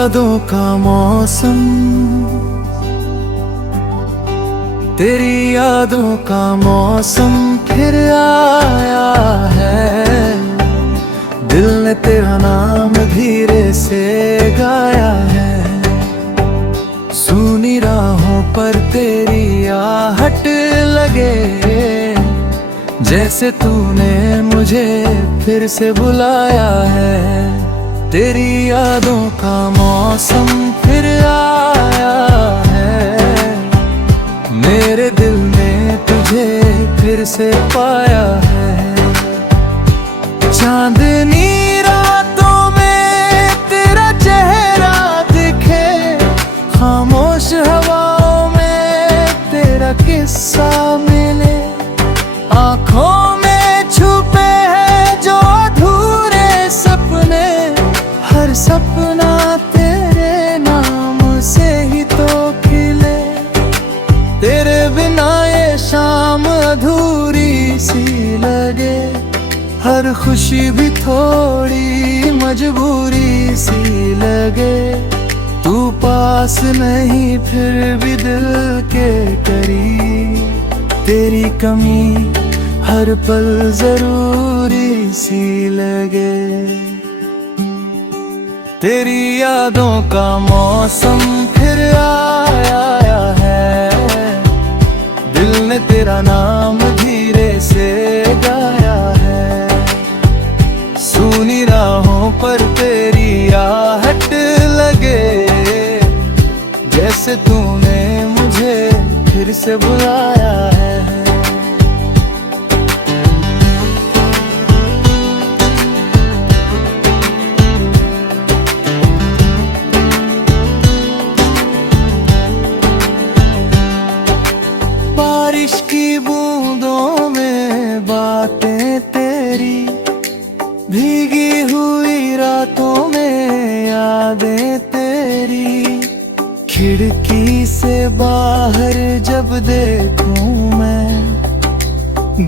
यादों का मौसम, तेरी यादों का मौसम फिर आया है। दिल ने तेरा नाम धीरे से गाया है। सुनी राहों पर तेरी आहट लगे, जैसे तूने मुझे फिर से बुलाया है। तेरी यादों का मौसम फिर आया है। मेरे दिल ने तुझे फिर से पाया है। चांदनी रातों में तेरा चेहरा दिखे, खामोश हवाओं में तेरा किस्सा मिले। आँखों में छुपे हैं जो अधूरे सपने, हर सपना तेरे नाम से ही तो खिले। तेरे बिना ये शाम अधूरी सी लगे, हर खुशी भी थोड़ी मजबूरी सी लगे। तू पास नहीं फिर भी दिल के करीब, तेरी कमी हर पल जरूरी सी लगे। तेरी यादों का मौसम फिर आया है। दिल ने तेरा नाम धीरे से गाया है। सुनी राहों पर तेरी आहट लगे, जैसे तूने मुझे फिर से बुलाया है। बारिश की बूंदों में बातें तेरी, भीगी हुई रातों में यादें तेरी। खिड़की से बाहर जब देखूं मैं,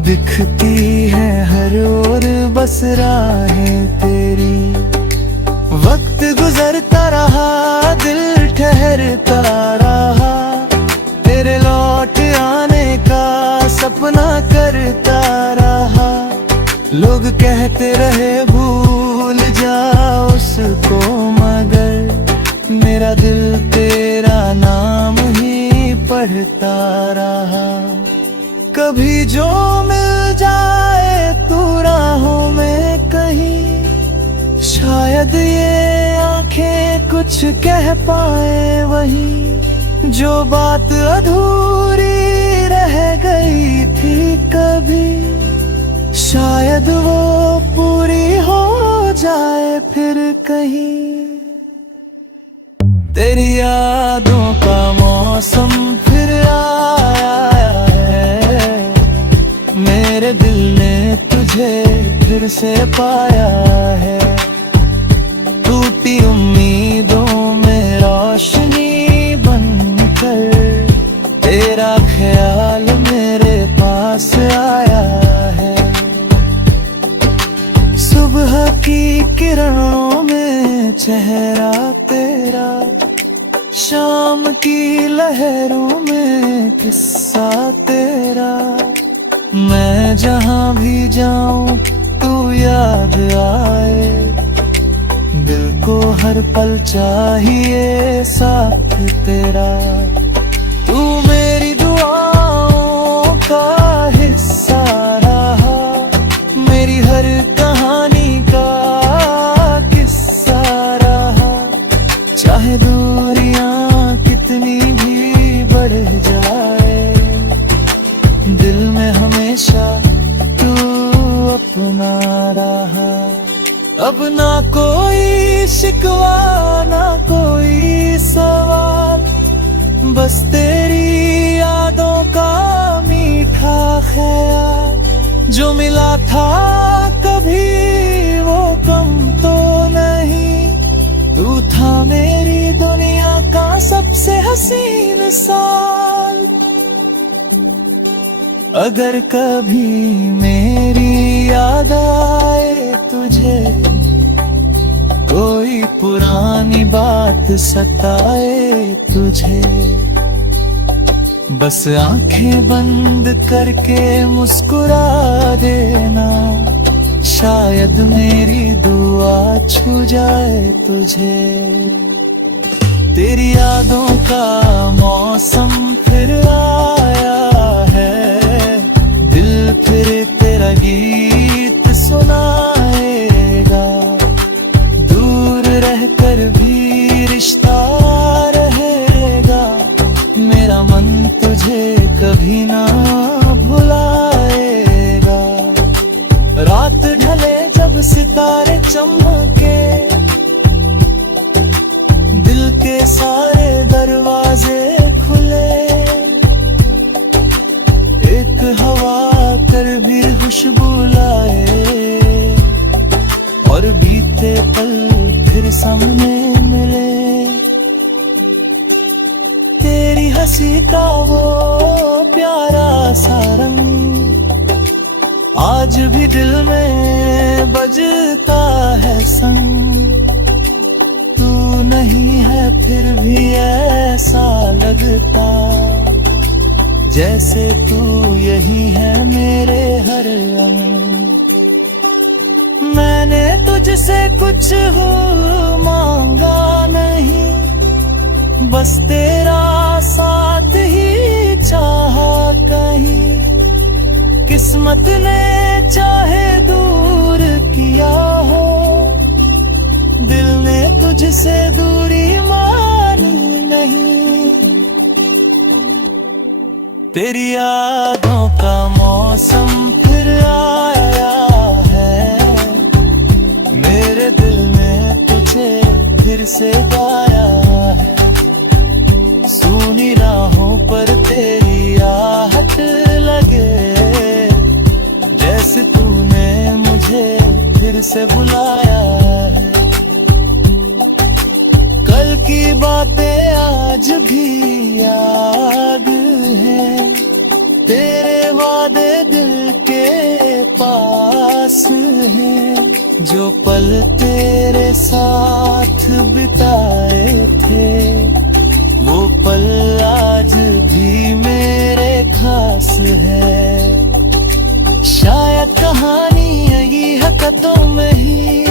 दिखती है हर ओर बस राहें तेरी। वक्त गुजरता रहा, दिल ठहरता रहा, तेरे लौट आने का सपना करता रहा। लोग कहते रहे भूल जा उसको, मगर मेरा दिल तेरा नाम ही पढ़ता रहा। कभी जो मिल जाए तू राहों में कहीं, शायद ये आंखें कुछ कह पाए वही। जो बात अधूरी रह गई थी कभी, शायद वो पूरी हो जाए फिर कहीं। तेरी यादों का मौसम फिर आया है। मेरे दिल ने तुझे फिर से पाया है। टूटी उम्मीदों में रोशनी बनकर, तेरा ख्याल मेरे पास आया है। सुबह की किरणों में चेहरा तेरा, शाम की लहरों में किस्सा तेरा। मैं जहां भी जाऊं तू याद आए, दिल को हर पल चाहिए साथ तेरा। तू मेरी दुआओं का हिस्सा रहा, मेरी हर कहानी का किस्सा रहा। चाहे दूरियां कितनी भी बढ़ जाए, दिल में हमेशा तू अपना रहा। अब ना कोई शिकवा ना कोई सवाल, बस तेरी यादों का मीठा ख्याल। जो मिला था कभी वो कम तो नहीं, तू था मेरी दुनिया का सबसे हसीन साल। अगर कभी मेरी याद आए तुझे, कोई पुरानी बात सताए तुझे, बस आंखें बंद करके मुस्कुरा देना, शायद मेरी दुआ छू जाए तुझे। तेरी यादों का मौसम फिर आया है, दिल फिर तेरा गीत सुनाएगा, दूर रहकर भी रिश्ता रहेगा, मेरा मन तुझे कभी ना भुलाएगा। रात ढले जब सितारे चमके, दिल के सारे दरवाजे खुले, एक हवा कर भी खुशबू लाए, और बीते पल फिर सामने मिले। तेरी हंसी का वो प्यारा सा रंग आज भी दिल में बजता है संग, तू नहीं है फिर भी ऐसा लगता, जैसे तू यही है मेरे हर अंग। मैंने तुझसे कुछ मांगा नहीं, बस तेरा साथ ही चाहा कहीं, किस्मत ने चाहे दूर किया हो, दिल ने तुझसे दूरी मानी नहीं। तेरी यादों का मौसम फिर आया है, मेरे दिल ने तुझे फिर से गाया है, सुनी राहों पर तेरी आहट लगे, जैसे तूने मुझे फिर से बुलाया है। कल की बातें आज भी याद है, तेरे वादे दिल के पास है, जो पल तेरे साथ बिताए थे, वो पल आज भी मेरे खास है। शायद कहानी यही हकीकतों में ही